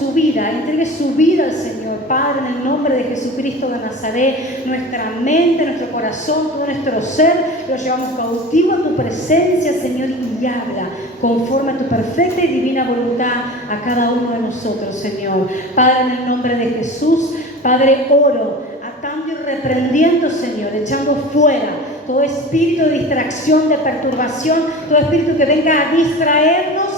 su vida, entregue su vida al Señor. Padre, en el nombre de Jesucristo de Nazaret, nuestra mente, nuestro corazón, todo nuestro ser, lo llevamos cautivo a tu presencia, Señor, y habla conforme a tu perfecta y divina voluntad a cada uno de nosotros, Señor. Padre, en el nombre de Jesús, Padre, oro, atando y reprendiendo, Señor, echando fuera todo espíritu de distracción, de perturbación, todo espíritu que venga a distraernos,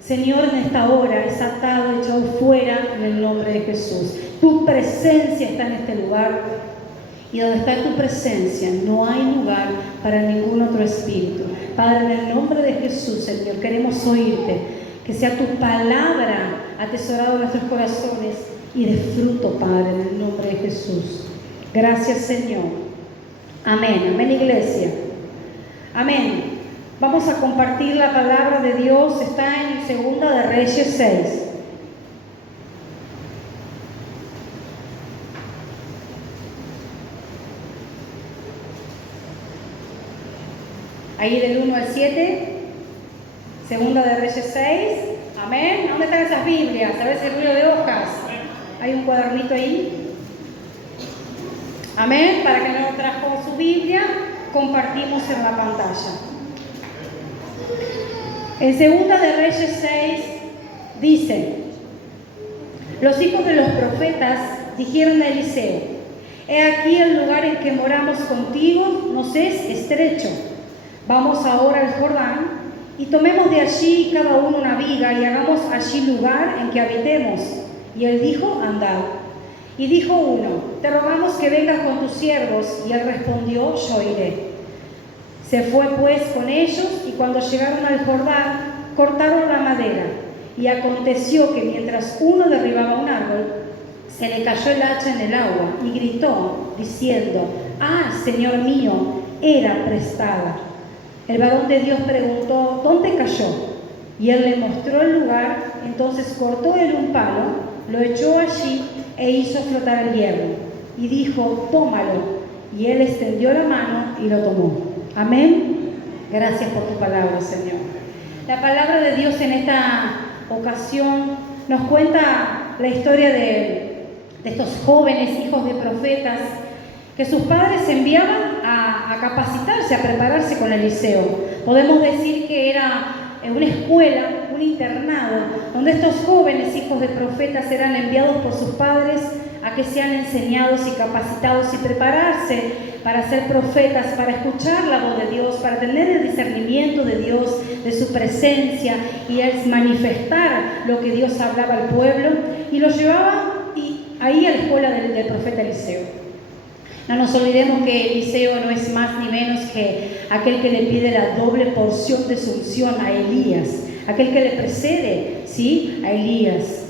Señor, en esta hora es atado, echado fuera en el nombre de Jesús. Tu presencia está en este lugar y donde está tu presencia no hay lugar para ningún otro espíritu. Padre, en el nombre de Jesús, Señor, queremos oírte, que sea tu palabra atesorada en nuestros corazones y de fruto, Padre, en el nombre de Jesús. Gracias, Señor. Amén. Amén, iglesia. Amén. Vamos a compartir la palabra de Dios. Está en 2 de Reyes 6. Ahí del 1 al 7. 2 de Reyes 6. Amén. ¿Dónde están esas Biblias? A ver si el ruido de hojas. Hay un cuadernito ahí. Amén. Para que no trajo su Biblia, compartimos en la pantalla. En 2 de Reyes 6 dice: los hijos de los profetas dijeron a Eliseo: he aquí el lugar en que moramos contigo nos es estrecho. Vamos ahora al Jordán y tomemos de allí cada uno una viga y hagamos allí lugar en que habitemos. Y él dijo: andad. Y dijo uno: te rogamos que vengas con tus siervos. Y él respondió: yo iré. Se fue pues con ellos, y cuando llegaron al Jordán, cortaron la madera. Y aconteció que mientras uno derribaba un árbol, se le cayó el hacha en el agua, y gritó, diciendo: ¡ah, Señor mío, era prestada! El varón de Dios preguntó: ¿dónde cayó? Y él le mostró el lugar. Entonces cortó él un palo, lo echó allí, e hizo flotar el hierro. Y dijo: tómalo. Y él extendió la mano y lo tomó. Amén. Gracias por tu palabra, Señor. La palabra de Dios en esta ocasión nos cuenta la historia de estos jóvenes hijos de profetas que sus padres enviaban a capacitarse, a prepararse con Eliseo. Podemos decir que era una escuela, un internado, donde estos jóvenes hijos de profetas eran enviados por sus padres a que sean enseñados y capacitados y prepararse para ser profetas, para escuchar la voz de Dios, para tener el discernimiento de Dios, de su presencia, y es manifestar lo que Dios hablaba al pueblo, y los llevaba ahí a la escuela del profeta Eliseo. No nos olvidemos que Eliseo no es más ni menos que aquel que le pide la doble porción de su unción a Elías, aquel que le precede, ¿sí?, a Elías.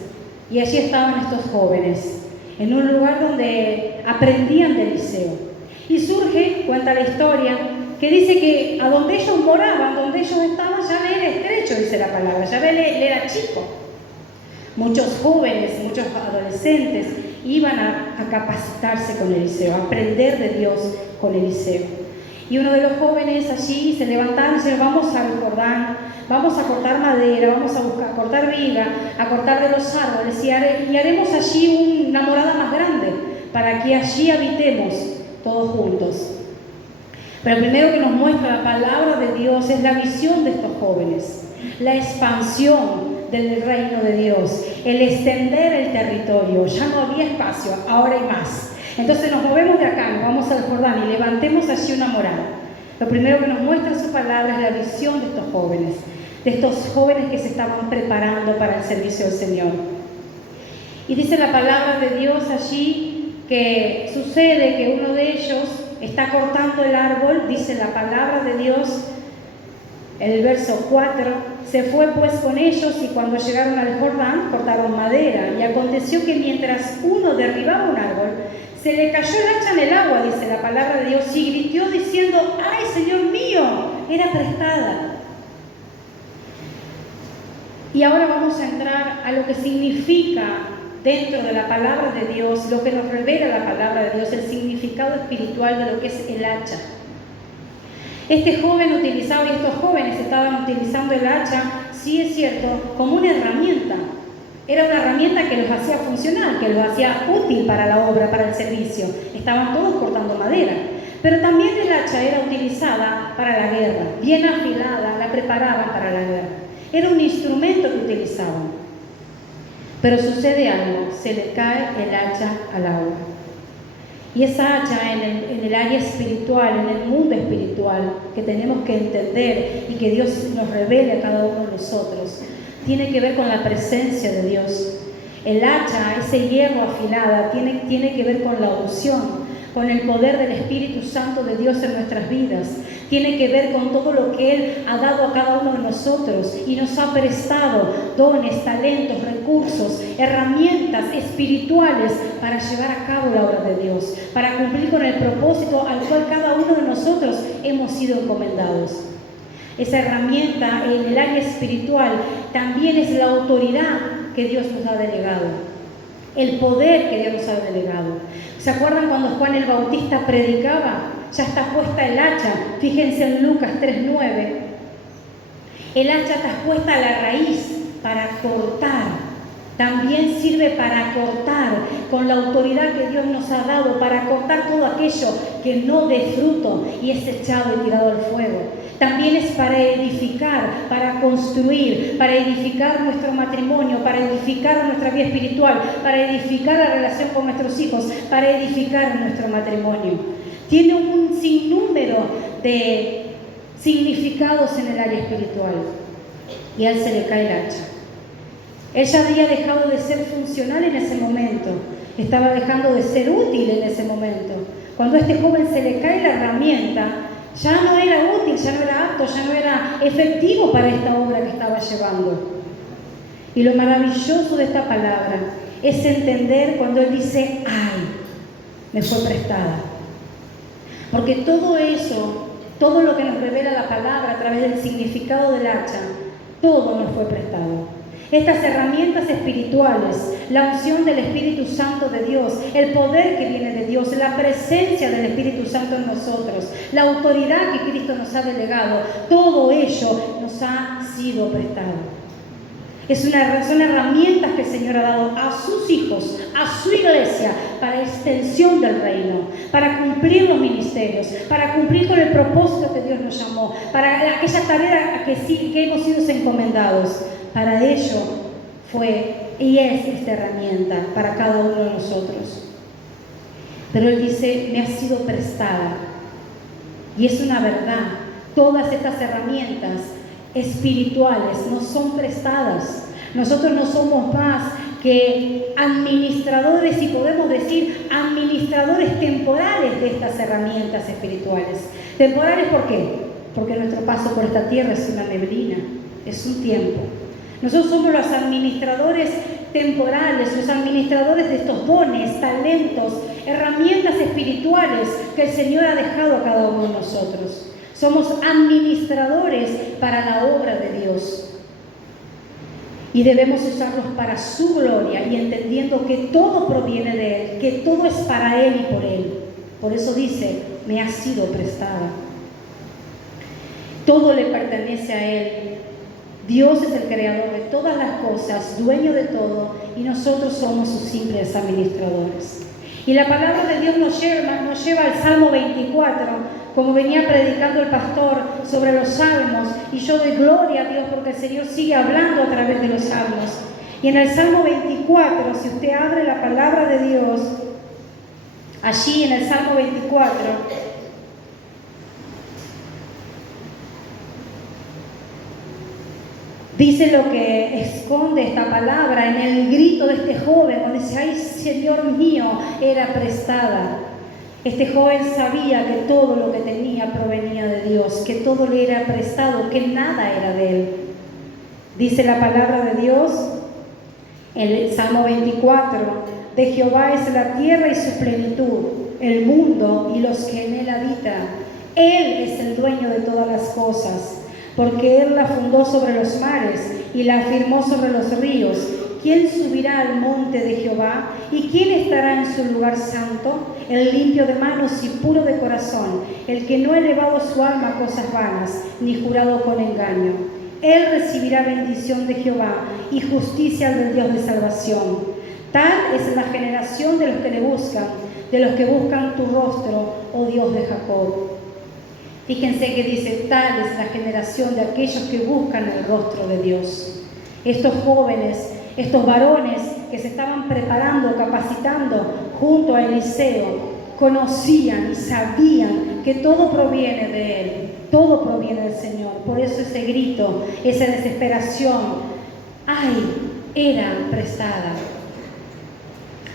Y allí estaban estos jóvenes, en un lugar donde aprendían de Eliseo. Y surge, cuenta la historia, que dice que a donde ellos moraban, donde ellos estaban, ya le era estrecho, dice la palabra, ya le era chico. Muchos jóvenes, muchos adolescentes iban a capacitarse con Eliseo, a aprender de Dios con Eliseo. Y uno de los jóvenes allí se levantaron y dice: vamos al Jordán, vamos a cortar madera, vamos a cortar viga, a cortar de los árboles y haremos allí una morada más grande para que allí habitemos todos juntos. Pero lo primero que nos muestra la palabra de Dios es la visión de estos jóvenes, la expansión del reino de Dios, el extender el territorio. Ya no había espacio, ahora hay más. Entonces nos movemos de acá, nos vamos al Jordán y levantemos allí una morada. Lo primero que nos muestra su palabra es la visión de estos jóvenes que se estaban preparando para el servicio del Señor. Y dice la palabra de Dios allí que sucede que uno de ellos está cortando el árbol, dice la palabra de Dios, el verso 4, se fue pues con ellos, y cuando llegaron al Jordán cortaron madera, y aconteció que mientras uno derribaba un árbol, se le cayó el hacha en el agua, dice la palabra de Dios, y gritó diciendo: ¡ay, Señor mío, era prestada! Y ahora vamos a entrar a lo que significa dentro de la palabra de Dios, lo que nos revela la palabra de Dios, el significado espiritual de lo que es el hacha. Este joven utilizaba, y estos jóvenes estaban utilizando el hacha, sí es cierto, como una herramienta, Era una herramienta que los hacía funcional, que los hacía útil para la obra, para el servicio. Estaban todos cortando madera. Pero también el hacha era utilizada para la guerra, bien afilada, la preparaban para la guerra. Era un instrumento que utilizaban. Pero sucede algo, se le cae el hacha al agua. Y esa hacha en el área espiritual, en el mundo espiritual, que tenemos que entender y que Dios nos revele a cada uno de nosotros, tiene que ver con la presencia de Dios. El hacha, ese hierro afilada, tiene que ver con la unción, con el poder del Espíritu Santo de Dios en nuestras vidas. Tiene que ver con todo lo que Él ha dado a cada uno de nosotros y nos ha prestado dones, talentos, recursos, herramientas espirituales para llevar a cabo la obra de Dios, para cumplir con el propósito al cual cada uno de nosotros hemos sido encomendados. Esa herramienta en el área espiritual también es la autoridad que Dios nos ha delegado, el poder que Dios nos ha delegado. ¿Se acuerdan cuando Juan el Bautista predicaba? Ya está puesta el hacha. Fíjense en Lucas 3:9. El hacha está puesta a la raíz para cortar. También sirve para cortar con la autoridad que Dios nos ha dado, para cortar todo aquello que no dé fruto y es echado y tirado al fuego. También es para edificar, para construir, para edificar nuestro matrimonio, para edificar nuestra vida espiritual, para edificar la relación con nuestros hijos, para edificar nuestro matrimonio. Tiene un sinnúmero de significados en el área espiritual. Y a él se le cae el hacha. Él ya había dejado de ser funcional en ese momento, estaba dejando de ser útil en ese momento. Cuando a este joven se le cae la herramienta, ya no era útil, ya no era apto, ya no era efectivo para esta obra que estaba llevando. Y lo maravilloso de esta palabra es entender cuando él dice, ¡ay! Me fue prestada. Porque todo eso, todo lo que nos revela la palabra a través del significado del hacha, todo nos fue prestado. Estas herramientas espirituales, la unción del Espíritu Santo de Dios, el poder que viene de Dios, la presencia del Espíritu Santo en nosotros, la autoridad que Cristo nos ha delegado, todo ello nos ha sido prestado. Son herramientas que el Señor ha dado a sus hijos, a su iglesia, para extensión del reino, para cumplir los ministerios, para cumplir con el propósito que Dios nos llamó, para aquella tarea que hemos sido encomendados. Para ello fue y es esta herramienta para cada uno de nosotros. Pero Él dice, me ha sido prestada. Y es una verdad, todas estas herramientas espirituales nos son prestadas. Nosotros no somos más que administradores, y podemos decir administradores temporales de estas herramientas espirituales. ¿Temporales por qué? Porque nuestro paso por esta tierra es una neblina, es un tiempo. Nosotros somos los administradores temporales, los administradores de estos dones, talentos, herramientas espirituales que el Señor ha dejado a cada uno de nosotros. Somos administradores para la obra de Dios. Y debemos usarlos para su gloria y entendiendo que todo proviene de Él, que todo es para Él y por Él. Por eso dice, me ha sido prestada. Todo le pertenece a Él. Dios es el creador de todas las cosas, dueño de todo, y nosotros somos sus simples administradores. Y la palabra de Dios nos lleva al Salmo 24, como venía predicando el pastor sobre los salmos, y yo doy gloria a Dios porque el Señor sigue hablando a través de los salmos. Y en el Salmo 24, si usted abre la palabra de Dios, allí en el Salmo 24, dice lo que esconde esta palabra en el grito de este joven, cuando dice, ay, Señor mío, era prestada. Este joven sabía que todo lo que tenía provenía de Dios, que todo le era prestado, que nada era de él. Dice la palabra de Dios en el Salmo 24, de Jehová es la tierra y su plenitud, el mundo y los que en él habitan. Él es el dueño de todas las cosas, porque Él la fundó sobre los mares y la afirmó sobre los ríos. ¿Quién subirá al monte de Jehová? ¿Y quién estará en su lugar santo? El limpio de manos y puro de corazón, el que no ha elevado su alma a cosas vanas, ni jurado con engaño. Él recibirá bendición de Jehová y justicia del Dios de salvación. Tal es la generación de los que le buscan, de los que buscan tu rostro, oh Dios de Jacob. Fíjense que dice, tal es la generación de aquellos que buscan el rostro de Dios. Estos jóvenes, estos varones que se estaban preparando, capacitando junto a Eliseo, conocían y sabían que todo proviene de Él, todo proviene del Señor. Por eso ese grito, esa desesperación, ¡ay!, era prestada.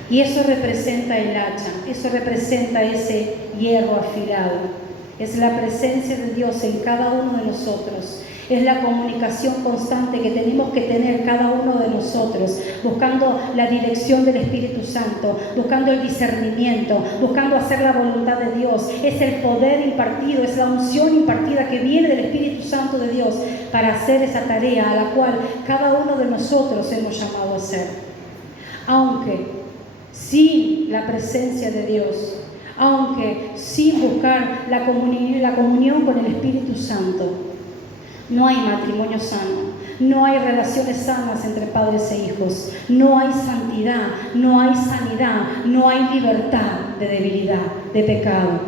Y eso representa el hacha, eso representa ese hierro afilado. Es la presencia de Dios en cada uno de nosotros. Es la comunicación constante que tenemos que tener cada uno de nosotros, buscando la dirección del Espíritu Santo, buscando el discernimiento, buscando hacer la voluntad de Dios. Es el poder impartido, es la unción impartida que viene del Espíritu Santo de Dios para hacer esa tarea a la cual cada uno de nosotros hemos llamado a hacer. Aunque sin la presencia de Dios, aunque sin buscar la comunión con el Espíritu Santo, no hay matrimonio sano, no hay relaciones sanas entre padres e hijos, no hay santidad, no hay sanidad, no hay libertad de debilidad, de pecado.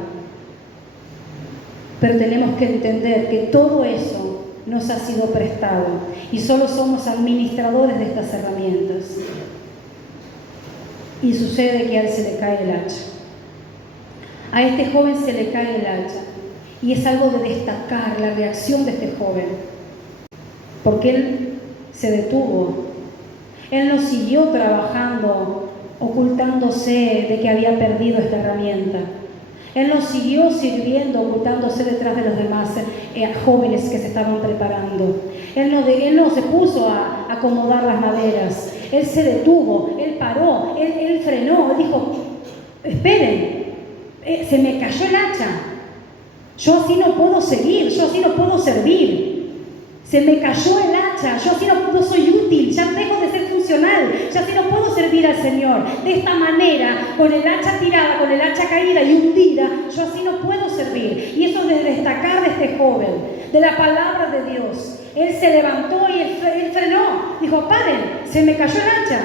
Pero tenemos que entender que todo eso nos ha sido prestado y solo somos administradores de estas herramientas. Y sucede que a él se le cae el hacha. A este joven se le cae el hacha. Y es algo de destacar la reacción de este joven. Porque él se detuvo. Él no siguió trabajando, ocultándose de que había perdido esta herramienta. Él no siguió sirviendo, ocultándose detrás de los demás jóvenes que se estaban preparando. Él no se puso a acomodar las maderas. Él se detuvo, él paró, él frenó, él dijo, esperen, se me cayó el hacha. Yo así no puedo seguir, yo así no puedo servir. Se me cayó el hacha, yo así no soy útil, ya dejo de ser funcional, ya así no puedo servir al Señor. De esta manera, con el hacha tirada, con el hacha caída y hundida, yo así no puedo servir. Y eso es de destacar de este joven, de la palabra de Dios. Él se levantó y él frenó, dijo, paren, se me cayó el hacha.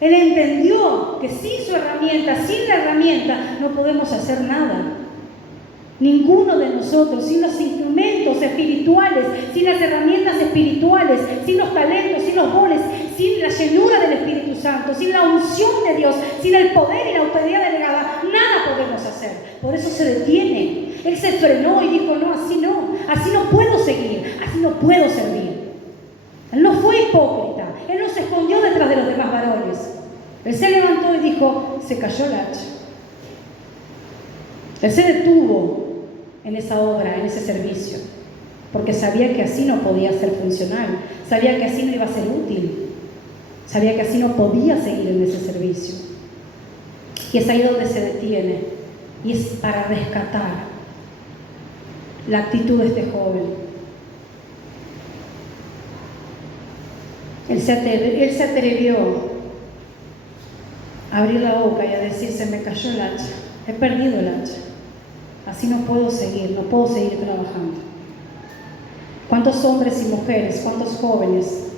Él entendió que sin su herramienta, sin la herramienta, no podemos hacer nada. Ninguno de nosotros, sin los instrumentos espirituales, sin las herramientas espirituales, sin los talentos, sin los dones, sin la llenura del Espíritu Santo, sin la unción de Dios, sin el poder y la autoridad delegada, nada podemos hacer. Por eso se detiene. Él se frenó y dijo, no, así no puedo seguir, así no puedo servir. Él no fue hipócrita, él no se escondió detrás de los demás varones. Él se levantó y dijo, se cayó el hacha. Él se detuvo en esa obra, en ese servicio, porque sabía que así no podía ser funcional, sabía que así no iba a ser útil, sabía que así no podía seguir en ese servicio. Y es ahí donde se detiene, y es para rescatar la actitud de este joven. Él se atrevió a abrir la boca y a decir, se me cayó el hacha, he perdido el hacha. Así no puedo seguir trabajando. ¿Cuántos hombres y mujeres, cuántos jóvenes,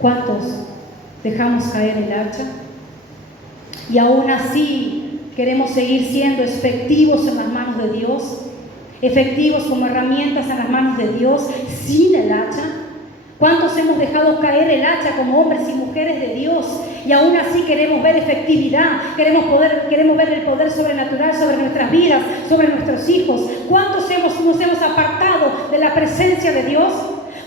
cuántos dejamos caer el hacha? Y aún así queremos seguir siendo efectivos en las manos de Dios, efectivos como herramientas en las manos de Dios, sin el hacha. ¿Cuántos hemos dejado caer el hacha como hombres y mujeres de Dios? Y aún así queremos ver efectividad, queremos ver el poder sobrenatural sobre nuestras vidas, sobre nuestros hijos. ¿Cuántos nos hemos apartado de la presencia de Dios?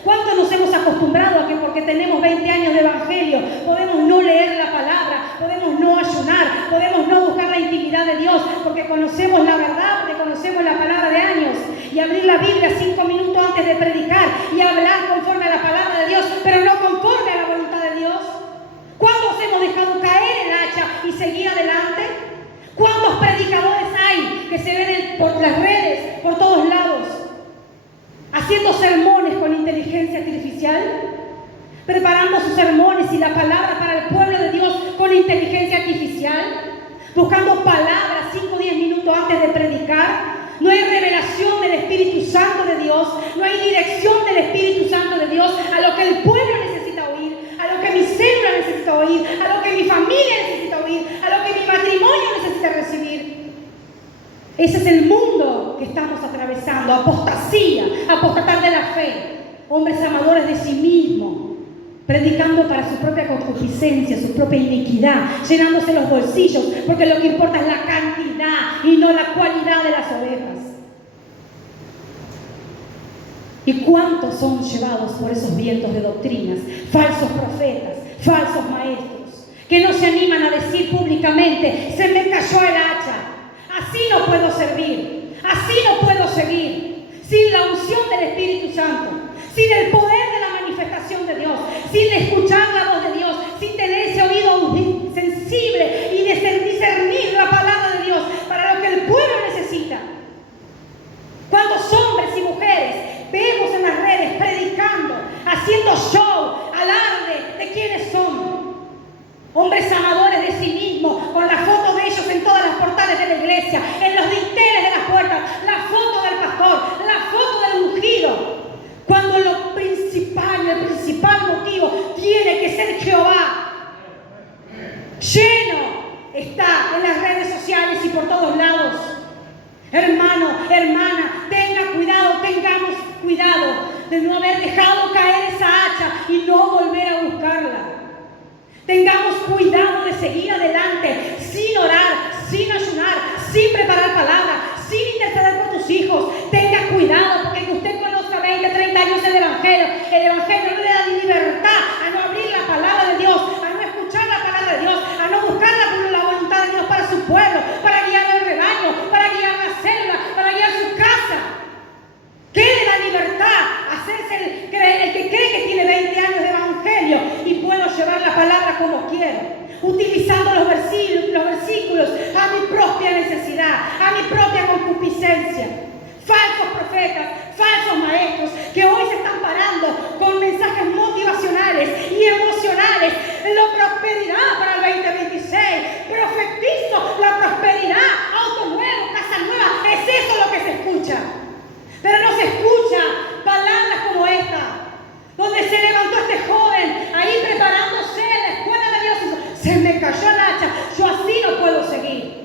¿Cuántos nos hemos acostumbrado a que porque tenemos 20 años de evangelio podemos no leer la palabra, podemos no ayunar, podemos no buscar la intimidad de Dios porque conocemos la verdad, porque conocemos la palabra de años, y abrir la Biblia 5 minutos antes de predicar y hablar conforme a la palabra de Dios, pero no conforme a la voluntad de Dios? ¿Cuántos hemos dejado caer el hacha y seguir adelante? ¿Cuántos predicadores hay que se ven por las redes, por todos lados, haciendo sermones con inteligencia artificial, preparando sus sermones y la palabra para el pueblo de Dios con inteligencia artificial, buscando palabras 5 o 10 minutos antes de predicar, no hay revelación del Espíritu Santo de Dios, no hay dirección del Espíritu Santo de Dios a lo que el pueblo necesita oír, a lo que mi célula necesita oír, a lo que mi familia necesita oír, a lo que mi matrimonio necesita recibir. Ese es el mundo que estamos atravesando, apostasía, apostatar de la fe, hombres amadores de sí mismos, predicando para su propia concupiscencia, su propia iniquidad, llenándose los bolsillos, porque lo que importa es la cantidad y no la cualidad de las ovejas. ¿Y cuántos son llevados por esos vientos de doctrinas? Falsos profetas, falsos maestros, que no se animan a decir públicamente: se me cayó el hacha, así no puedo servir, así no puedo seguir, sin la unción del Espíritu Santo, sin el poder de la manifestación de Dios, sin escuchar la voz de Dios, sin tener ese oído sensible y discernir la palabra de Dios para lo que el pueblo necesita. ¿Cuántos hombres y mujeres vemos en las redes predicando, haciendo show, alarde de quiénes son? Hombres amadores de sí mismos, con la foto de ellos en todas las portales de la iglesia, en los dinteles de las puertas, la foto del pastor, la foto del ungido, cuando lo principal, el principal motivo tiene que ser Jehová. Lleno está en las redes sociales y por todos lados. Hermano, hermana, tenga cuidado, tengamos cuidado de no haber dejado caer esa hacha y no volver a buscarla. Tengamos cuidado de seguir adelante sin orar, sin ayunar, sin preparar palabra, sin interceder por tus hijos. Tenga cuidado, porque que usted conozca 20, 30 años el Evangelio no le da libertad a no abrir la palabra de Dios, a no escuchar la palabra de Dios, a no buscar la voluntad de Dios para su pueblo, para guiar al rebaño, para guiar la célula, para guiar su casa. ¿Qué le da libertad? Hacerse el que cree que tiene 20 años de Evangelio y puedo llevar la palabra como quiero, utilizando los versículos a mi propia necesidad, a mi propia concupiscencia. Falsos profetas, falsos maestros que hoy se están parando con mensajes motivacionales y emocionales. La prosperidad para el 2026, profetizo la prosperidad, auto nuevo, casa nueva. Es eso lo que se escucha. Pero no se escucha palabras como esta, donde se levantó este joven ahí preparándose en la escuela de Dios y se me cayó el hacha, yo así no puedo seguir.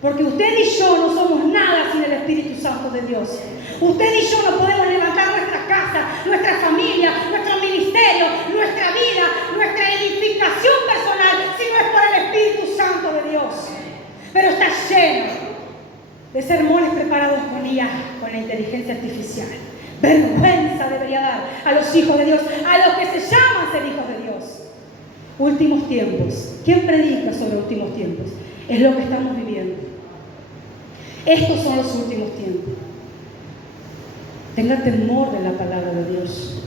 Porque usted y yo no somos nada sin el Espíritu Santo de Dios. Usted y yo no podemos levantar nuestra casa, nuestra familia, nuestro ministerio, nuestra vida, nuestra edificación personal, si no es por el Espíritu Santo de Dios. Pero está lleno de sermones preparados con IA, con la inteligencia artificial. Vergüenza debería dar a los hijos de Dios, a los que se llaman ser hijos de Dios. Últimos tiempos. ¿Quién predica sobre últimos tiempos? Es lo que estamos viviendo. Estos son los últimos tiempos. Tenga temor de la palabra de Dios.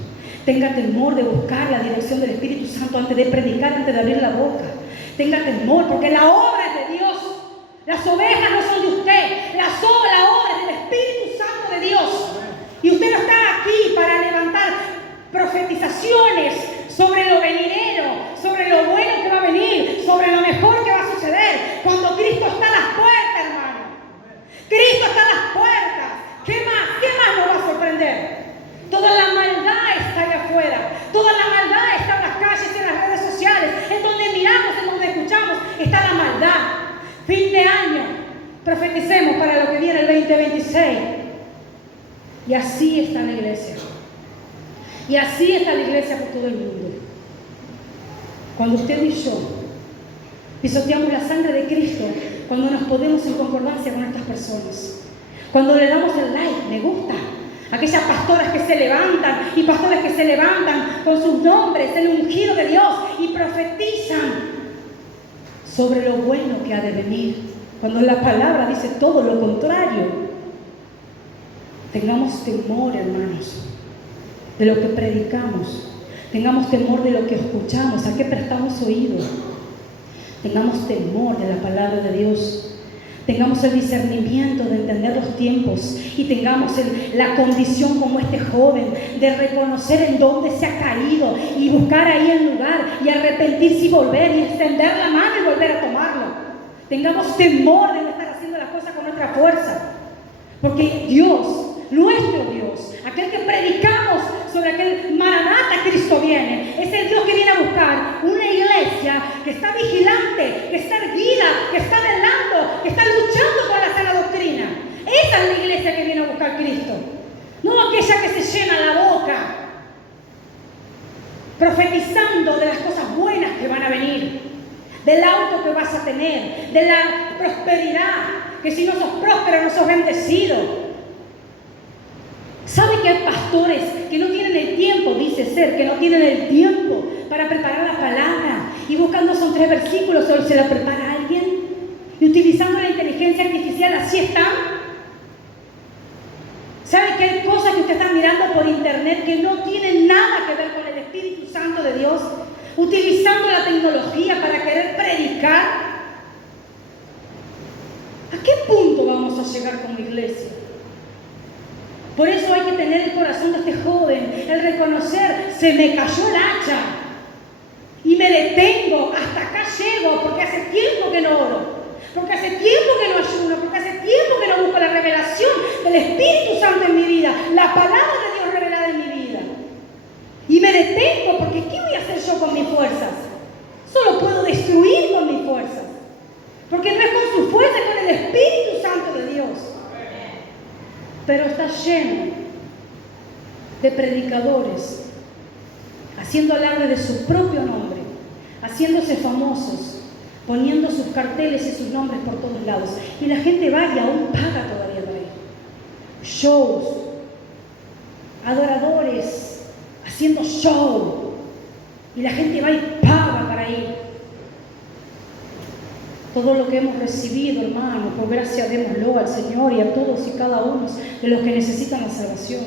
Tenga temor de buscar la dirección del Espíritu Santo antes de predicar, antes de abrir la boca. Tenga temor, porque la obra es de Dios. Las ovejas no son de usted. La obra es del Espíritu Santo de Dios. Y usted no está aquí para levantar profetizaciones sobre lo venidero, sobre lo bueno que va a venir, sobre lo mejor que va a suceder. Cuando Cristo está a las puertas, hermano. Cristo está a las puertas. ¿Qué más nos va a sorprender? Toda la maldad está allá afuera. Toda la maldad está en las calles y en las redes sociales. En donde miramos, en donde escuchamos, está la maldad. Fin de año, profeticemos para lo que viene el 2026. Y así está la iglesia. Y así está la iglesia por todo el mundo. Cuando usted y yo pisoteamos la sangre de Cristo, cuando nos ponemos en concordancia con estas personas, cuando le damos el like, me gusta, aquellas pastoras que se levantan y pastores que se levantan con sus nombres, el ungido de Dios, y profetizan sobre lo bueno que ha de venir, cuando la palabra dice todo lo contrario. Tengamos temor, hermanos, de lo que predicamos. Tengamos temor de lo que escuchamos, a qué prestamos oído. Tengamos temor de la palabra de Dios. Tengamos el discernimiento de entender los tiempos y tengamos la condición como este joven de reconocer en dónde se ha caído y buscar ahí el lugar y arrepentirse y volver y extender la mano y volver a tomarlo. Tengamos temor de no estar haciendo las cosas con nuestra fuerza, Porque Dios, nuestro Dios, aquel que predicamos sobre aquel Maranata, Cristo viene, es el Dios que viene a buscar una iglesia que está vigilante, que está erguida, que está velando, que está luchando con la sana doctrina. Esa es la iglesia que viene a buscar Cristo. No aquella que se llena la boca profetizando de las cosas buenas que van a venir, del auto que vas a tener, de la prosperidad, que si no sos próspero no sos bendecido. ¿Sabe que hay pastores que no tienen el tiempo, dice ser, que no tienen el tiempo para preparar la palabra y buscando son 3 versículos, solo se la prepara alguien y utilizando la inteligencia artificial así están? ¿Sabe que hay cosas que usted está mirando por internet que no tienen nada que ver con el Espíritu Santo de Dios? Utilizando la tecnología para querer predicar. ¿A qué punto vamos a llegar como iglesia? Por eso hay que tener el corazón de este joven, el reconocer, se me cayó el hacha y me detengo, hasta acá llego, porque hace tiempo que no oro. Porque hace tiempo que no ayuno, porque hace tiempo que no busco la revelación del Espíritu Santo en mi vida, la palabra de Dios revelada en mi vida. Y me detengo porque ¿qué voy a hacer yo con mis fuerzas? Solo puedo destruir con mis fuerzas. Porque no es con su fuerza, es con el Espíritu Santo de Dios. Pero está lleno de predicadores haciendo alarde de su propio nombre, haciéndose famosos, poniendo sus carteles y sus nombres por todos lados. Y la gente va y aún paga todavía para ir. Shows, adoradores, haciendo show. Y la gente va y paga para ir. Todo lo que hemos recibido, hermano, por gracia démoslo al Señor y a todos y cada uno de los que necesitan la salvación.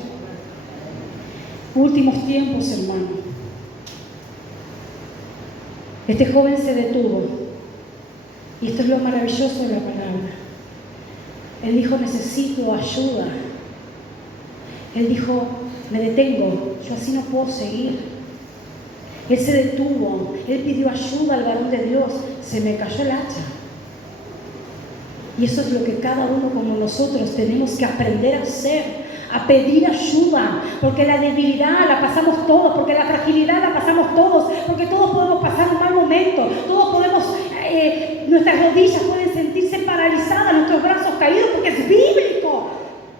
Últimos tiempos, hermano. Este joven se detuvo. Y esto es lo maravilloso de la palabra. Él dijo, necesito ayuda. Él dijo, me detengo, yo así no puedo seguir. Él se detuvo, él pidió ayuda al varón de Dios, se me cayó el hacha. Y eso es lo que cada uno como nosotros tenemos que aprender a hacer, a pedir ayuda, porque la debilidad la pasamos todos, porque la fragilidad la pasamos todos, porque todos podemos pasar un mal momento, todos podemos, nuestras rodillas pueden sentirse paralizadas, nuestros brazos caídos, porque es bíblico.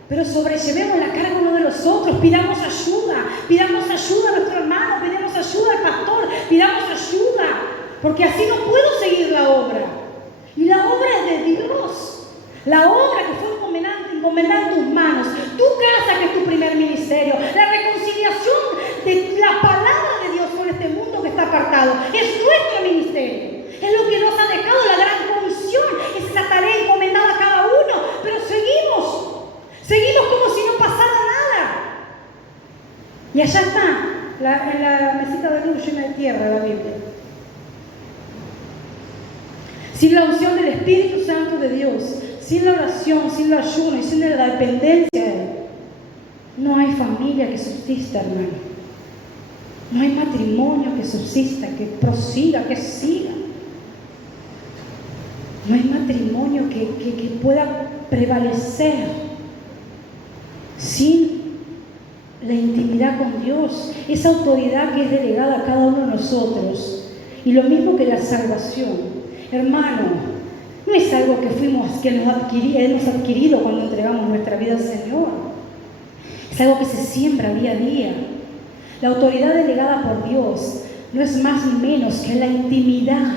Pero sobrellevemos la carga uno de los otros, pidamos ayuda a nuestro hermano, pidamos ayuda al pastor, pidamos ayuda, porque así no puedo seguir la obra. Y la obra es de Dios, la obra que fue encomendada en tus manos, tu casa que es tu primer ministerio, la reconciliación de la palabra de Dios con este mundo que está apartado, es nuestro ministerio, es lo que nos ha dejado la gran comisión, es esa tarea encomendada a cada uno, pero seguimos como si no pasara nada. Y allá está, en la mesita de luz llena de tierra, la Biblia. Sin la unción del Espíritu Santo de Dios, sin la oración, sin el ayuno y sin la dependencia de Él, no hay familia que subsista, hermano. No hay matrimonio que subsista, que prosiga, que siga. No hay matrimonio que pueda prevalecer sin la intimidad con Dios, esa autoridad que es delegada a cada uno de nosotros. Y lo mismo que la salvación. Hermano, no es algo que hemos adquirido cuando entregamos nuestra vida al Señor. Es algo que se siembra día a día. La autoridad delegada por Dios no es más ni menos que la intimidad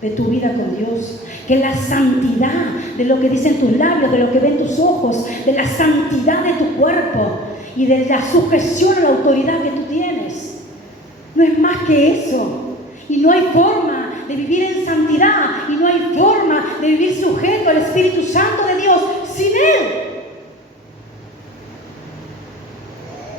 de tu vida con Dios, que la santidad de lo que dicen tus labios, de lo que ven tus ojos, de la santidad de tu cuerpo y de la sujeción a la autoridad que tú tienes. No es más que eso. Y no hay forma de vivir en santidad y no hay forma de vivir sujeto al Espíritu Santo de Dios sin Él.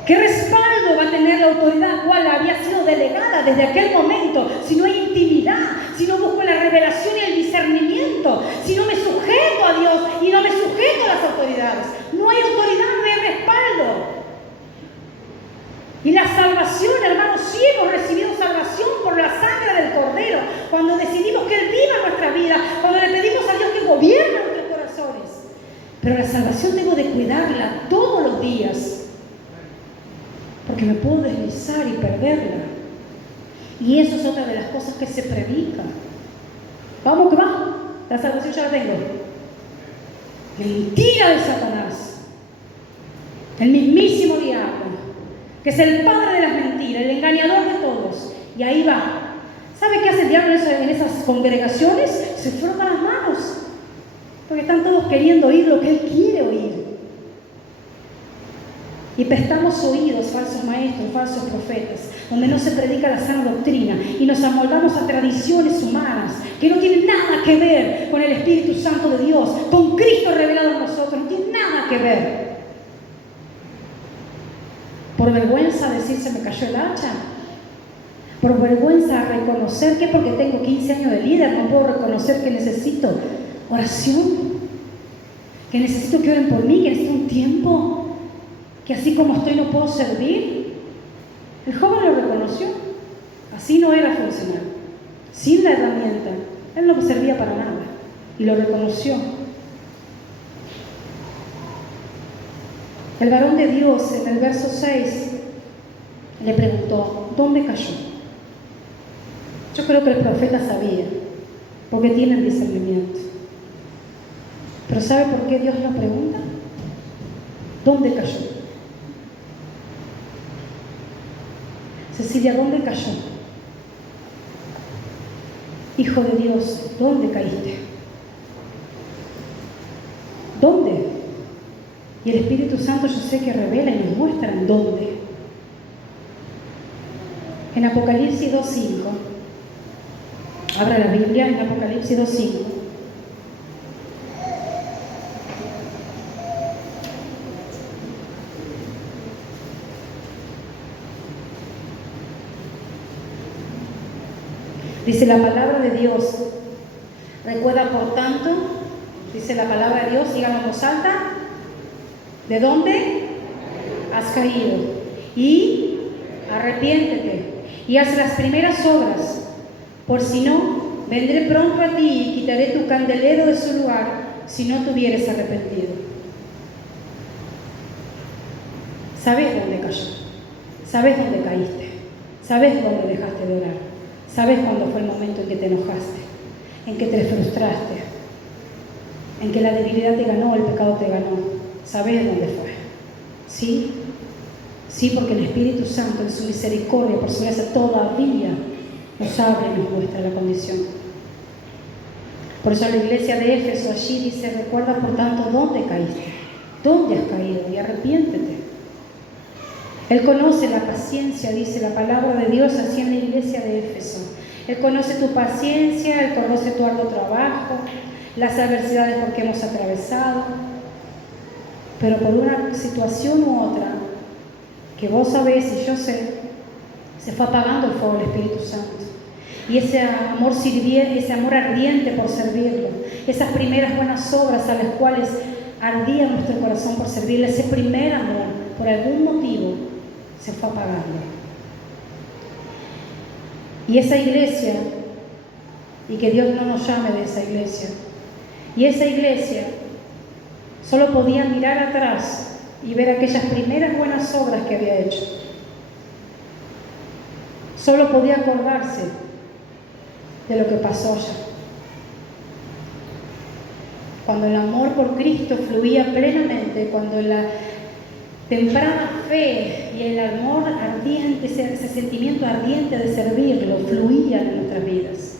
¿Qué respaldo va a tener la autoridad cual había sido delegada desde aquel momento si no hay intimidad, si no busco la revelación y el discernimiento, si no me sujeto a Dios y no me sujeto a las autoridades? No hay autoridad, no hay respaldo. Y la salvación, hermanos, sí hemos recibido salvación por la sangre del Cordero, cuando decidimos que Él viva en nuestra vida, cuando le pedimos a Dios que gobierne nuestros corazones. Pero la salvación debo de cuidarla todos los días, porque me puedo deslizar y perderla. Y eso es otra de las cosas que se predica. Vamos que va, la salvación ya la tengo. Mentira de Satanás, el mismísimo diablo, que es el padre de las mentiras, el engañador de todos. Y ahí va. ¿Sabe qué hace el diablo en esas congregaciones? Se frota las manos, porque están todos queriendo oír lo que él quiere oír. Y prestamos oídos, falsos maestros, falsos profetas, donde no se predica la sana doctrina y nos amoldamos a tradiciones humanas que no tienen nada que ver con el Espíritu Santo de Dios, con Cristo revelado en nosotros, no tienen nada que ver. Por vergüenza decir se me cayó el hacha, por vergüenza reconocer que porque tengo 15 años de líder no puedo reconocer que necesito oración, que necesito que oren por mí, que necesito un tiempo, que así como estoy no puedo servir. El joven lo reconoció, así no era funcional, sin la herramienta, él no servía para nada y lo reconoció. El varón de Dios en el verso 6 le preguntó, ¿dónde cayó? Yo creo que el profeta sabía, porque tiene el discernimiento. Pero ¿sabe por qué Dios lo pregunta? ¿Dónde cayó? Cecilia, ¿dónde cayó? Hijo de Dios, ¿dónde caíste? ¿Dónde? Y el Espíritu Santo yo sé que revela y nos muestra en dónde. En Apocalipsis 2.5, abra la Biblia en Apocalipsis 2.5. Dice la palabra de Dios, recuerda por tanto, dice la palabra de Dios, díganlo en voz alta, ¿de dónde has caído? Y arrepiéntete y haz las primeras obras, por si no, vendré pronto a ti y quitaré tu candelero de su lugar, si no te hubieres arrepentido. ¿Sabes dónde cayó? ¿Sabes dónde caíste? ¿Sabes dónde dejaste de orar? ¿Sabes cuándo fue el momento en que te enojaste? En que te frustraste, en que la debilidad te ganó, el pecado te ganó. ¿Sabes dónde fue? ¿Sí? Sí, porque el Espíritu Santo en su misericordia, por su gracia, todavía nos abre y nos muestra la condición. Por eso la iglesia de Éfeso allí dice, recuerda por tanto dónde caíste, dónde has caído y arrepiéntete. Él conoce la paciencia, dice la palabra de Dios así en la iglesia de Éfeso. Él conoce tu paciencia, Él conoce tu arduo trabajo, las adversidades por que hemos atravesado. Pero por una situación u otra, que vos sabés y yo sé, se fue apagando el fuego del Espíritu Santo. Y ese amor ardiente por servirlo, esas primeras buenas obras a las cuales ardía nuestro corazón por servirle, ese primer amor, por algún motivo, se fue apagando. Y esa iglesia, y que Dios no nos llame de esa iglesia, y esa iglesia solo podía mirar atrás y ver aquellas primeras buenas obras que había hecho. Solo podía acordarse de lo que pasó ya. Cuando el amor por Cristo fluía plenamente, cuando la temprana fe y el amor ardiente, ese sentimiento ardiente de servirlo, fluían en nuestras vidas.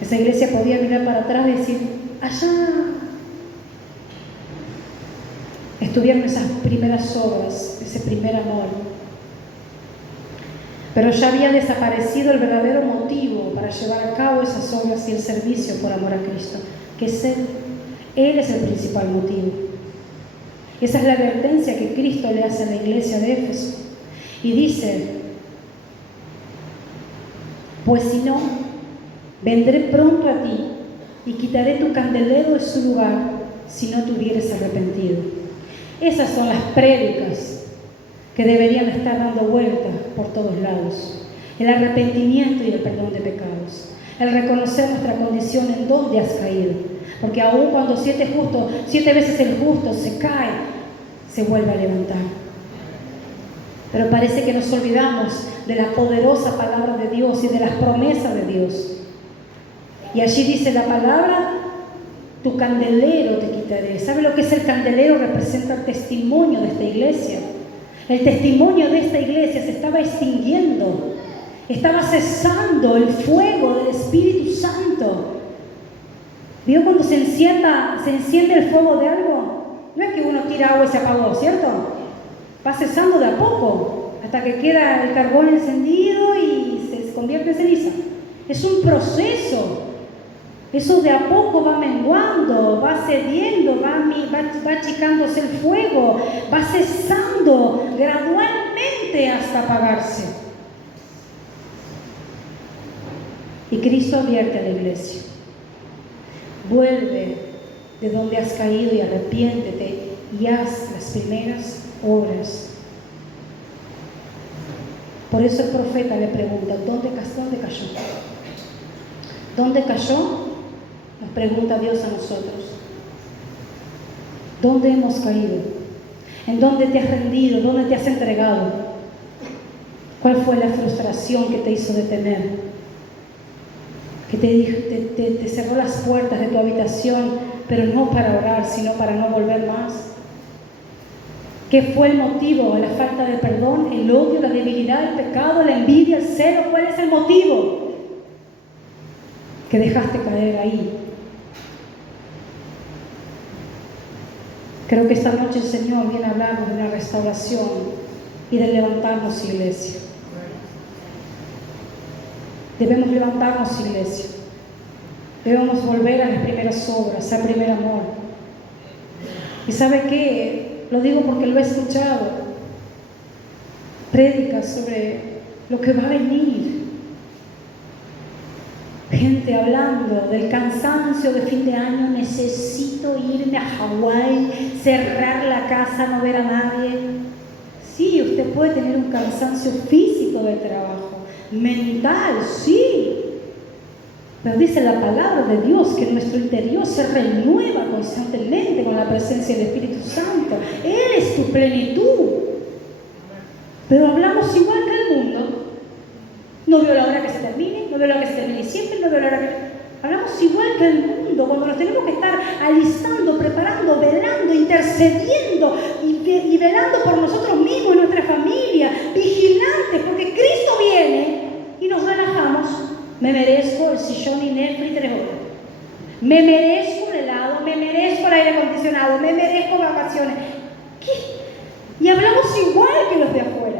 Esa iglesia podía mirar para atrás y decir, allá estuvieron esas primeras obras, ese primer amor. Pero ya había desaparecido el verdadero motivo para llevar a cabo esas obras y el servicio por amor a Cristo, que es Él. Él es el principal motivo. Esa es la advertencia que Cristo le hace a la iglesia de Éfeso. Y dice, pues si no, vendré pronto a ti y quitaré tu candelero de su lugar si no te hubieres arrepentido. Esas son las prédicas que deberían estar dando vueltas por todos lados. El arrepentimiento y el perdón de pecados. El reconocer nuestra condición en dónde has caído. Porque aún cuando 7 veces el justo se cae, se vuelve a levantar. Pero parece que nos olvidamos de la poderosa palabra de Dios y de las promesas de Dios. Y allí dice la palabra: tu candelero te quitaré. ¿Sabe lo que es el candelero? Representa el testimonio de esta iglesia. El testimonio de esta iglesia se estaba extinguiendo. Estaba cesando el fuego del Espíritu Santo. ¿Vio cuando se enciende el fuego de algo? No es que uno tira agua y se apagó, ¿cierto? Va cesando de a poco, hasta que queda el carbón encendido y se convierte en ceniza. Es un proceso. Eso de a poco va menguando, va cediendo, va achicándose el fuego, va cesando gradualmente hasta apagarse. Y Cristo advierte a la iglesia: vuelve de donde has caído y arrepiéntete y haz las primeras obras. Por eso el profeta le pregunta: ¿dónde cayó? ¿Dónde cayó? Nos pregunta Dios a nosotros. ¿Dónde hemos caído? ¿En dónde te has rendido? ¿Dónde te has entregado? ¿Cuál fue la frustración que te hizo detener? Que te cerró las puertas de tu habitación, pero no para orar, sino para no volver más. ¿Qué fue el motivo? La falta de perdón, el odio, la debilidad, el pecado, la envidia, el celo. ¿Cuál es el motivo que dejaste caer ahí? Creo que esta noche el Señor viene a hablarnos de una restauración y de levantarnos, iglesia. Debemos levantarnos, iglesia. Debemos volver a las primeras obras, al primer amor. ¿Y sabe qué? Lo digo porque lo he escuchado. Prédicas sobre lo que va a venir. Gente hablando del cansancio de fin de año: necesito irme a Hawái, cerrar la casa, no ver a nadie. Sí, usted puede tener un cansancio físico del trabajo, mental, sí. Pero dice la palabra de Dios que nuestro interior se renueva constantemente con la presencia del Espíritu Santo. Él es tu plenitud. Pero hablamos igual que el mundo. No veo la hora que se termine, no veo la hora que se termine siempre, no veo la hora que... Hablamos igual que el mundo, cuando nos tenemos que estar alistando, preparando, velando, intercediendo y velando por nosotros mismos y nuestra familia, vigilantes, porque Cristo viene y nos relajamos. Me merezco el sillón y Netflix 3 horas. Me merezco el helado, me merezco el aire acondicionado, me merezco vacaciones. ¿Qué? Y hablamos igual que los de afuera.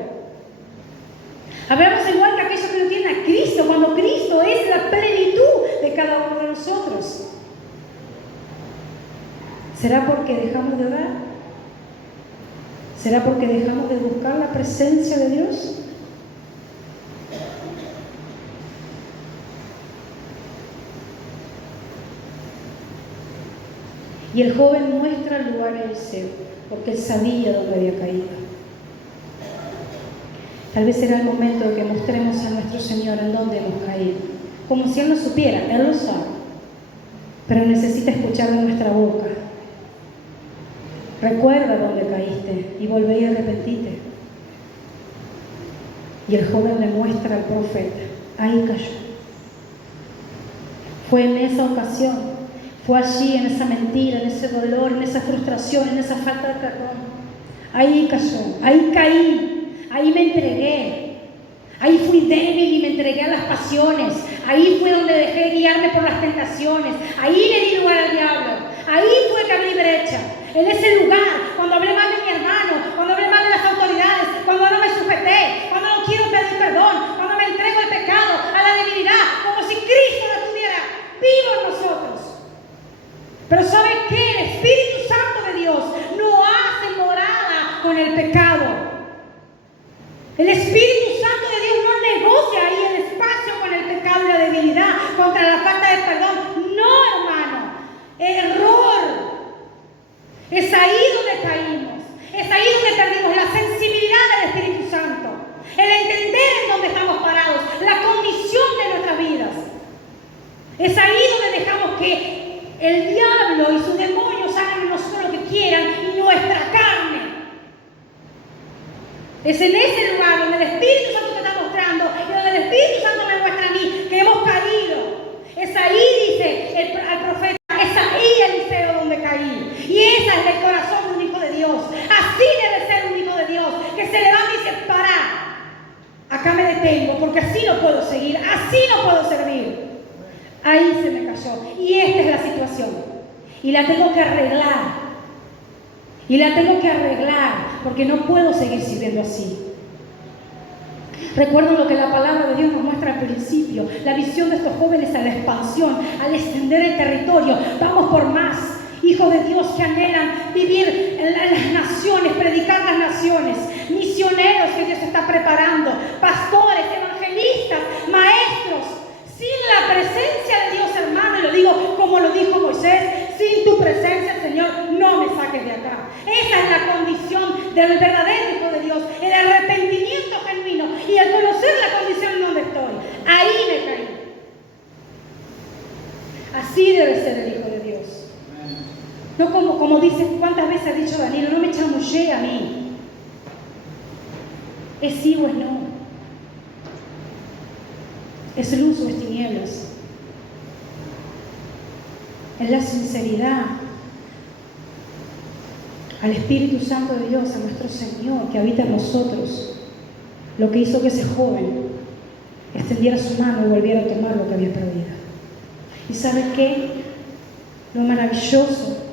Hablamos igual que aquellos que no tienen a Cristo, cuando Cristo es la plenitud de cada uno de nosotros. ¿Será porque dejamos de orar? ¿Será porque dejamos de buscar la presencia de Dios? Y el joven muestra el lugar de Eliseo, porque él sabía dónde había caído. Tal vez será el momento de que mostremos a nuestro Señor en dónde hemos caído. Como si Él lo supiera, Él lo sabe. Pero necesita escuchar de nuestra boca: recuerda dónde caíste y volvé y arrepentite. Y el joven le muestra al profeta: ahí cayó. Fue en esa ocasión, fue allí, en esa mentira, en ese dolor, en esa frustración, en esa falta de perdón. Ahí cayó, ahí caí. Ahí me entregué, ahí fui débil y me entregué a las pasiones, ahí fue donde dejé guiarme por las tentaciones, ahí le di lugar al diablo, ahí fue que abrí brecha. En ese lugar, cuando hablé mal de mi hermano, cuando hablé mal de las autoridades, cuando no me sujeté, cuando no quiero pedir perdón, cuando me entrego al pecado, a la debilidad, como si Cristo no estuviera vivo en nosotros. Pero ¿sabe qué? El Espíritu Santo de Dios no hace morada con el pecado. El Espíritu Santo de Dios no negocia ahí el espacio con el pecado y la debilidad, contra la falta de perdón. No, hermano. Error. Es ahí donde caímos. Es ahí donde perdimos la sensibilidad del Espíritu Santo. El entender en dónde estamos parados, la condición de nuestras vidas. Es ahí donde dejamos que El diablo y sus demonios hagan en nosotros lo que quieran y nuestra carne. Es en ese lugar donde el Espíritu Santo te está mostrando y donde el Espíritu Santo me muestra a mí que hemos caído. Es ahí, dice al profeta, es ahí, Eliseo, donde caí. Y ese es el corazón de un hijo de Dios. Así debe ser un hijo de Dios, que se levanta y dice, para, acá me detengo, porque así no puedo seguir, así no puedo servir. Ahí se me cayó. Y esta es la situación. Y la tengo que arreglar. Y la tengo que arreglar, porque no puedo seguir sirviendo así. Recuerdo lo que la palabra de Dios nos muestra al principio, la visión de estos jóvenes a la expansión, al extender el territorio. Vamos por más. Hijos de Dios que anhelan vivir en las naciones, predicar las naciones, misioneros que Dios está preparando, pastores, evangelistas, maestros. Sin la presencia de Dios, hermano, y lo digo como lo dijo Moisés, sin tu presencia, Señor, no me saques de acá. Esa es la condición del verdadero hijo de Dios, el arrepentimiento genuino y el conocer la condición en donde estoy. Ahí me caí. Así debe ser el hijo de Dios. No como dice, ¿cuántas veces ha dicho Danilo? No me chamulle a mí. Es sí o es no. Es luz o es tinieblas. Es la sinceridad al Espíritu Santo de Dios, a nuestro Señor que habita en nosotros, lo que hizo que ese joven extendiera su mano y volviera a tomar lo que había perdido. ¿Y sabe qué? Lo maravilloso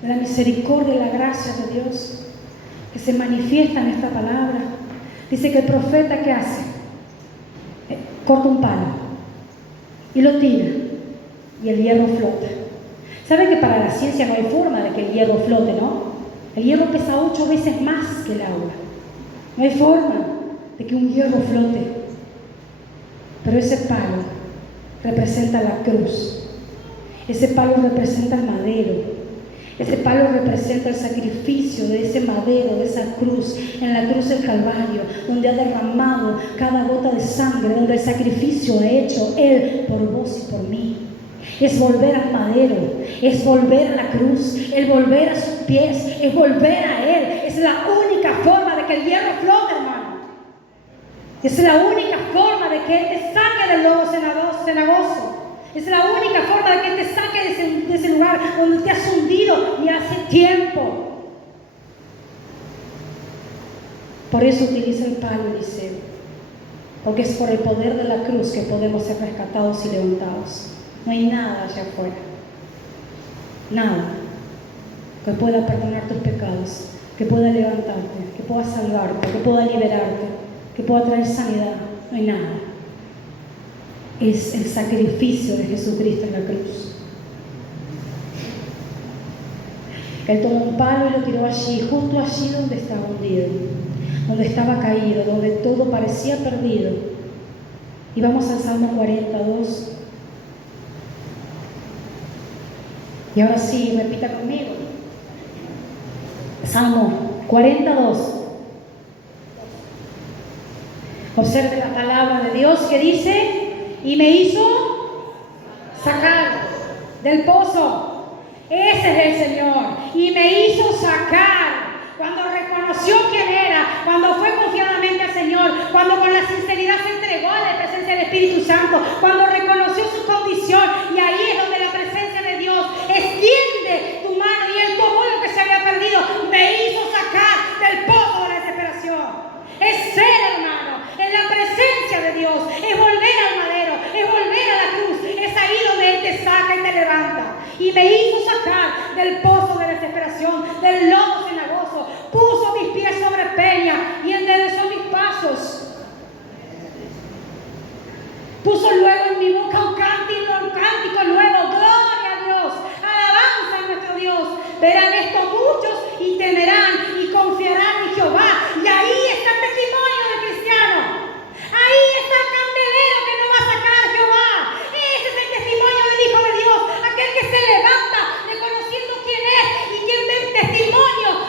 de la misericordia y la gracia de Dios que se manifiesta en esta palabra. Dice que el profeta, ¿qué hace? Corta un palo y lo tira y el hierro flota. ¿Sabe que para la ciencia no hay forma de que el hierro flote, no? El hierro pesa 8 veces más que el agua. No hay forma de que un hierro flote. Pero ese palo representa la cruz. Ese palo representa el madero. Ese palo representa el sacrificio de ese madero, de esa cruz, en la cruz del Calvario, donde ha derramado cada gota de sangre, donde el sacrificio ha hecho Él por vos y por mí. Es volver al madero, es volver a la cruz, es volver a sus pies, es volver a Él. Es la única forma de que el hierro flote, hermano. Es la única forma de que Él te saque del lodo cenagoso. Es la única forma de que Él te saque de ese lugar donde te has hundido y hace tiempo. Por eso utiliza el palo, Eliseo, porque es por el poder de la cruz que podemos ser rescatados y levantados. No hay nada allá afuera, nada que pueda perdonar tus pecados, que pueda levantarte, que pueda salvarte, que pueda liberarte, que pueda traer sanidad. No hay nada. Es el sacrificio de Jesucristo en la cruz. Él tomó un palo y lo tiró allí, justo allí donde estaba hundido, donde estaba caído, donde todo parecía perdido. Y vamos al Salmo 42. Y ahora sí, repita conmigo. Salmo 42. Observe la palabra de Dios que dice: y me hizo sacar del pozo. Ese es el Señor. Y me hizo sacar. Cuando reconoció quién era, cuando fue confiadamente al Señor, cuando con la sinceridad se entregó a la presencia del Espíritu Santo, cuando reconoció su condición, y ahí es donde la presencia de Dios extiende tu mano y Él tomó lo que se había perdido. Me hizo sacar del pozo de la desesperación. Es ser, hermano, en la presencia de Dios, es volver al madero, es volver a la cruz, es ahí donde Él te saca y te levanta. Y me hizo sacar del pozo de la desesperación, del lodo cenagoso, puso mis pies sobre peña y enderezó mis pasos. Puso luego en mi boca un cántico nuevo, gloria a Dios, alabanza a nuestro Dios. Verán esto muchos y temerán y confiarán en Jehová. Y ahí está el testimonio del cristiano. Ahí está el candelero que no va a sacar a Jehová. Ese es el testimonio del Hijo de Dios, aquel que se levanta reconociendo quién es y quien da el testimonio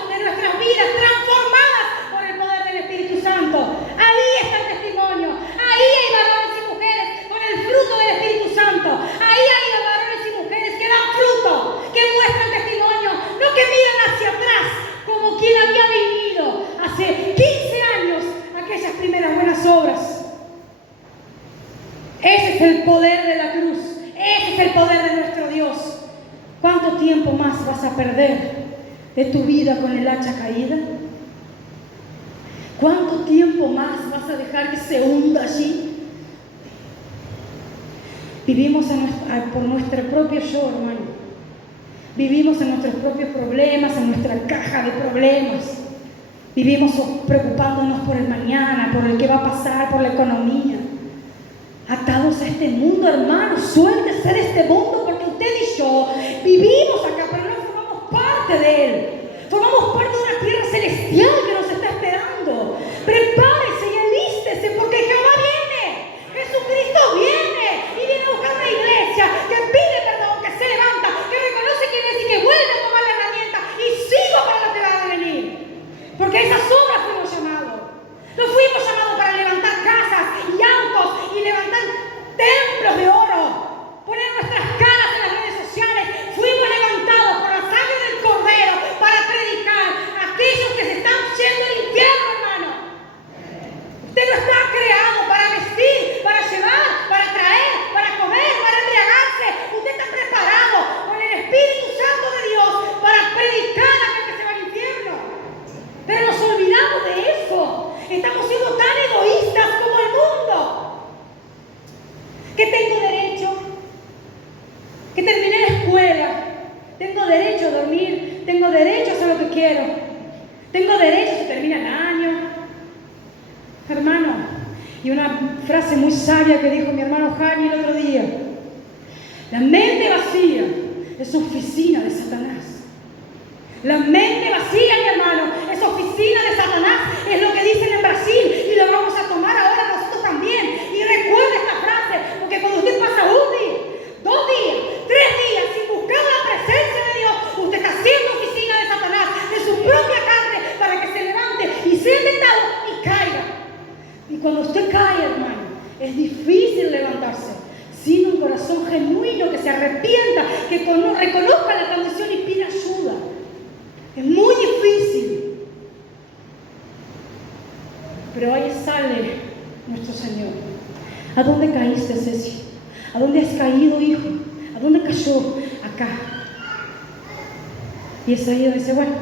es el poder de nuestro Dios. ¿Cuánto tiempo más vas a perder de tu vida con el hacha caída? ¿Cuánto tiempo más vas a dejar que se hunda allí? Vivimos por nuestro propio yo, hermano. Vivimos en nuestros propios problemas, en nuestra caja de problemas. Vivimos preocupándonos por el mañana, por el que va a pasar, por la economía. Atados a este mundo, hermano. Suéltese de este mundo, porque usted y yo vivimos acá, pero no formamos parte de él. Formamos parte de una tierra celestial que nos está esperando. Prepárese y alístese, porque Jehová viene. Jesucristo viene y viene a buscar una iglesia que pide perdón, que se levanta, que reconoce quién es y que vuelve a tomar la herramienta y sigo para lo que va a venir. Porque a esas obras fuimos llamados. No fuimos llamados para levantar casas y autos y levantar templos de oro, poner nuestras caras en las redes sociales. Fuimos levantados por la sangre del Cordero para predicar a aquellos que se están yendo al infierno, hermano. Usted no está creado para vestir, para llevar, para traer, para comer, para embriagarse. Usted está preparado con el Espíritu Santo de Dios para predicar a aquel que se va al infierno. Pero nos olvidamos de eso. Estamos siendo tan egoístas como el mundo. Que tengo derecho, que terminé la escuela, tengo derecho a dormir, tengo derecho a hacer lo que quiero, tengo derecho si termina el año. Hermano, y una frase muy sabia que dijo mi hermano Javi el otro día: la mente vacía es oficina de Satanás. La mente vacía, mi hermano, es oficina de Satanás, es lo que dicen en Brasil y lo vamos a tomar ahora nosotros también. Y recuerda esta frase, porque cuando usted pasa un día, 2 días, 3 días sin buscar la presencia de Dios, usted está haciendo oficina de Satanás, de su propia carne, para que se levante y sea tentado y caiga. Y cuando usted cae, hermano, es difícil levantarse sin un corazón genuino que se arrepienta, que reconozca la condición y pida ayuda. Es muy difícil. Pero ahí sale nuestro Señor. ¿A dónde caíste, Ceci? ¿A dónde has caído, hijo? ¿A dónde cayó? Acá. Y es ahí donde dice, bueno,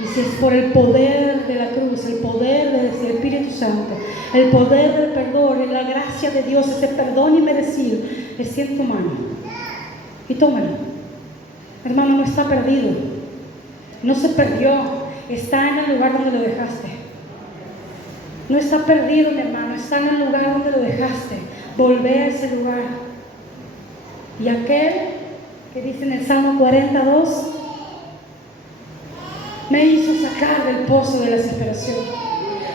y si es por el poder de la cruz, el poder del Espíritu Santo, el poder del perdón, la gracia de Dios, ese perdón inmerecido, extiende tu mano y tómalo. Hermano, no está perdido. No se perdió, está en el lugar donde lo dejaste. No está perdido, mi hermano, está en el lugar donde lo dejaste. Volvé a ese lugar. Y aquel que dice en el Salmo 42, me hizo sacar del pozo de la desesperación.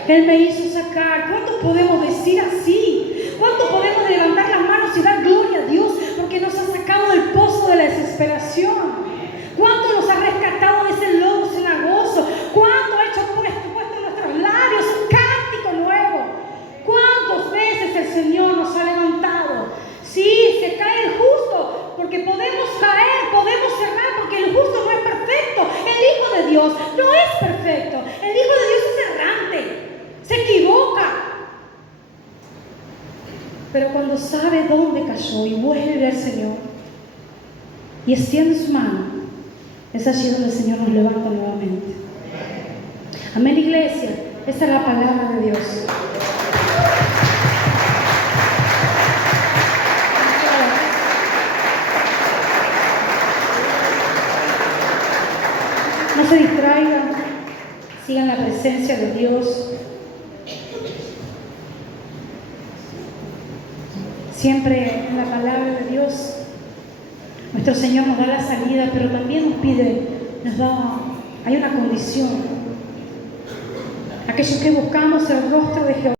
Él me hizo sacar. ¿Cuánto podemos decir así? ¿Cuánto podemos levantar las manos y dar gloria a Dios porque nos ha sacado del pozo de la desesperación? ¿Cuánto nos ha rescatado de ese lobo cenagoso? ¿Cuánto ha hecho puesto en nuestros labios un cántico nuevo? ¿Cuántas veces el Señor nos ha levantado? Sí, se cae el justo, porque podemos caer, podemos cerrar, porque el justo no es perfecto. El Hijo de Dios no es perfecto. El Hijo de Dios es errante, se equivoca. Pero cuando sabe dónde cayó y vuelve al Señor y extiende su mano, es allí donde el Señor nos levanta nuevamente. Amén, iglesia. Esa es la palabra de Dios. No se distraigan. Sigan la presencia de Dios. Siempre en la palabra de Dios. Nuestro Señor nos da la salida, pero también nos pide, hay una condición. Aquellos que buscamos el rostro de Jehová.